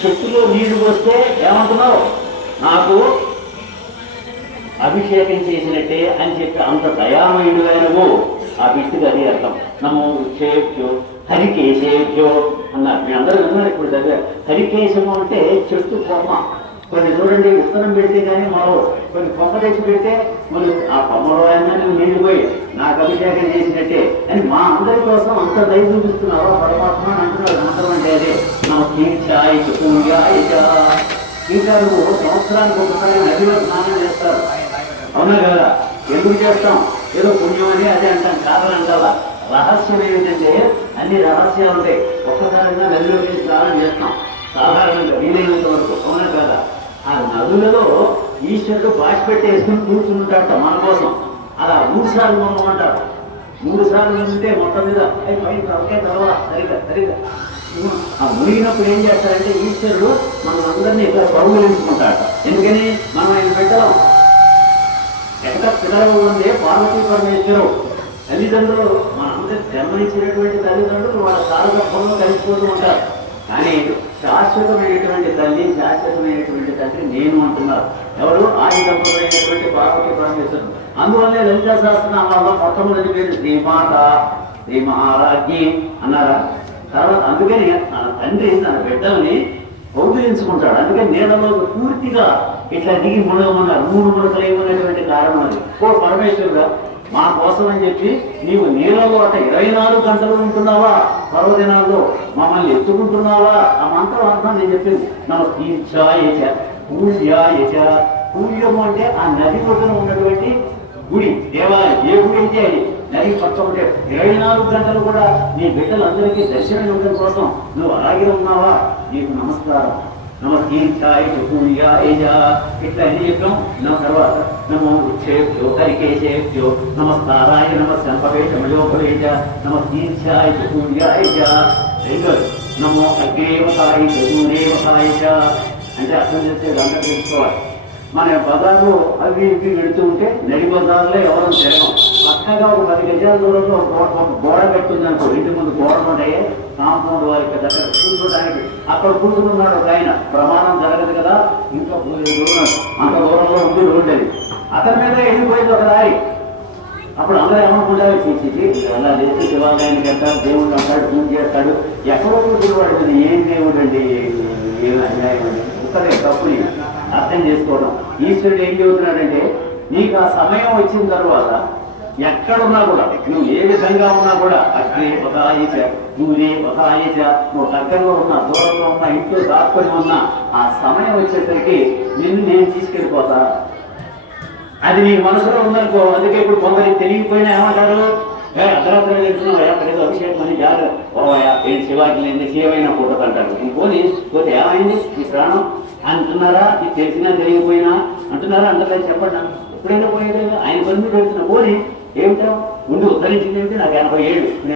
చెట్టులో నీళ్లు పోస్తే ఏమంటున్నావు నాకు అభిషేకం చేసినట్టే అని చెప్పి అంత దయామయుడు నువ్వు ఆ బిట్టుకి అది అర్థం నమ్మో చేయొచ్చో హరికేసేయొచ్చు అన్నారు మీ అందరూ విన్నారు ఇప్పుడు దగ్గర హరికేశము అంటే చెట్టు కొమ్మ కొన్ని చూడండి విత్తనం పెడితే కానీ మరో కొన్ని కొమ్మ తెచ్చి పెడితే మరి ఆ కొమ్మలో అయినా నువ్వు నీళ్ళు పోయి నాకు అభిషేకం చేసినట్టే అని మా అందరి కోసం అంత దయ చూపిస్తున్నావా పరమాత్మ హింసాయ కుటుంబాయ ఇంకా నువ్వు సంవత్సరానికి ఒకసారి నదిలో స్నానం చేస్తారు అవునా కదా ఎందుకు చేస్తాం ఏదో పుణ్యం అని అదే అంటాం కావాలంటావా రహస్యం ఏమిటంటే అన్ని రహస్యాలు ఉంటాయి ఒక్కసారిగా నదిలోకి స్నానం చేస్తాం సాధారణంగా వీలైనంత వరకు అవునా కదా ఆ నదులలో ఈశ్వరుడు బాష్ పెట్టేసుకుని కూర్చుంటాడట మన కోసం అలా మూడు సార్లు ఉండమంటారు మూడు సార్లు ఉంటే మొత్తం మీద పైన తర్వాత సరిగా సరిగా ఆ మునిగినప్పుడు ఏం చేస్తారంటే ఈశ్వరుడు మనం అందరినీ ఇక్కడ పరుగులించుకుంటాడు ఎందుకని మనం ఆయన పెట్టలేం ఎక్కడ పిల్లలు ఉందే పార్వతీ పరమేశ్వరం తల్లిదండ్రులు మనందరి జన్మనిచ్చినటువంటి తల్లిదండ్రులు వాళ్ళ కాలగర్భంలో కలిసిపోతూ ఉంటారు కానీ శాశ్వతమైనటువంటి తల్లి శాశ్వతమైనటువంటి తండ్రి నేను అంటున్నారు ఎవరు ఆది దంపతులైనటువంటి పార్వతీ పరమేశ్వరుడు అందువల్లే లలిత శాస్త్రం వల్ల మొట్టమొదటి పేరు శ్రీమాత శ్రీ మహారాజ్ఞి అన్నారా తర్వాత అందుకని తన తండ్రి తన బిడ్డల్ని గౌరవించుకుంటాడు అందుకని నీళ్ళలో పూర్తిగా ఇట్లా దిగి మునగమన్నారు మూడు మునకలు ఏమనేటువంటి కారణం అది ఓ పరమేశ్వరుడు మా కోసం అని చెప్పి నీవు నీళ్ళలో అట ఇరవై నాలుగు గంటలు ఉంటున్నావా పర్వదినాల్లో మమ్మల్ని ఎత్తుకుంటున్నావా ఆ మంత్రం అర్థం నేను చెప్పింది నా తీర్చాయచ పూజాయచ పూజము అంటే ఆ నది ఒడ్డున ఉన్నటువంటి గుడి దేవాలయం ఏ గుడి అయితే అది నెలకి కొత్త ఒకటే ఇరవై నాలుగు గంటలు కూడా నీ బిడ్డలందరికీ దర్శనం ఇవ్వడం కోసం నువ్వు అలాగే ఉన్నావా నీకు నమస్కారం ఇట్లా నమస్కారాయ నమో అంటే అర్థం చేస్తే మన బజార్లో అవి ఇవి వెళుతూ ఉంటే నడి బజార్లో ఎవరు తెరవం పచ్చగా ఒక పది గజాల దూరంలో గోడ పెట్టుంది అనుకో ఇంటి ముందు గోడ ఉంటే కాంపౌండ్ వారి దగ్గర కూర్చోడానికి అక్కడ కూర్చున్నాడు ఒక ఆయన ప్రమాణం జరగదు కదా ఇంకా దూరం అంత దూరంలో ఉంది రోడ్డు అతని మీద వెళ్ళిపోయింది ఒక దారి అప్పుడు అందరూ ఏమనుకుంటారు చేసేది అలా లేదు శివాలయానికి వెళ్తాడు దేవుడు అంటాడు పూజ చేస్తాడు ఎక్కడో కూర్చున్నవాడు ఏం దేవుడు అండి ఏం అన్యాయం అండి ఒక్కరే తప్పుని అర్థం చేసుకోవడం ఈశ్వరుడు ఏం చెబుతున్నాడంటే నీకు ఆ సమయం వచ్చిన తర్వాత ఎక్కడున్నా కూడా నువ్వు ఏ విధంగా ఉన్నా కూడా అగ్రే పదాయిచ దూరే పదాయిచ నువ్వు దగ్గరలో ఉన్నా దూరంలో ఉన్నా ఇంట్లో దాక్కుని ఉన్నా ఆ సమయం వచ్చేసరికి నిన్ను నేను తీసుకెళ్ళిపోతా అది నీ మనసులో ఉందనుకో అందుకే ఇప్పుడు కొందరికి తెలియకపోయినా ఏమంటారు అర్ధరాత్రి ఏదో అభిషేకం అని జాగ్ర పోవాయా ఏంటి శివాకి నేను శివైనా పుట్టదు అంటారు పోనీ పోతే ఏమైంది ఈ ప్రాణం అంటున్నారా ఇది తెలిసినా తెలియకపోయినా అంటున్నారా అందరిలో చెప్పడం ఎప్పుడైనా పోయేది ఆయన పని మీద పోనీ ఏమిటో ముందు ఉద్ధరించింది ఏమిటి నాకు ఎనభై ఏడు